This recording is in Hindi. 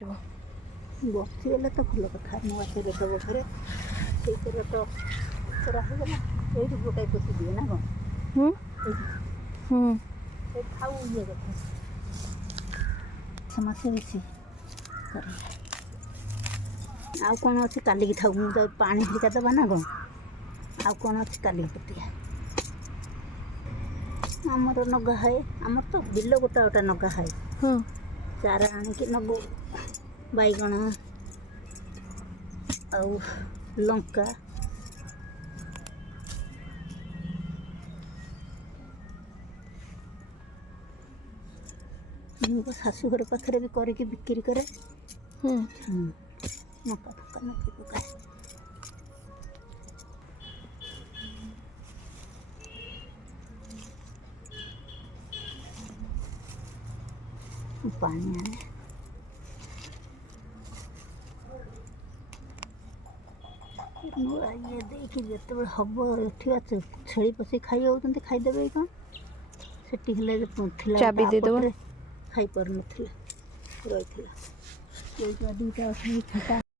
बसीगले तो भल कथा नुआचे सब घरे से तो रहीगला ये गोटाए पोषि दिए ना कौन खाऊ ये कथा समस्या बेसी आउ कौन अच्छे काली थाऊ मुझे पानी हिरिका दबा ना कौन आउ कौन अच्छे काली पतिया आमर नगा है आमर तो बिल गोटा गोटा नगा है चारा आणिक नगु बैगण आउ लंका मो शाशुघर पाखे भी करके बिक्री करे मका फका नकी पकाए पानी आने ये देखिए जिते हम एठिया छेली पशि खाई होती खाईदेवे कौन से चाबी देदेव खाई पार ना रही दुईटा छोटा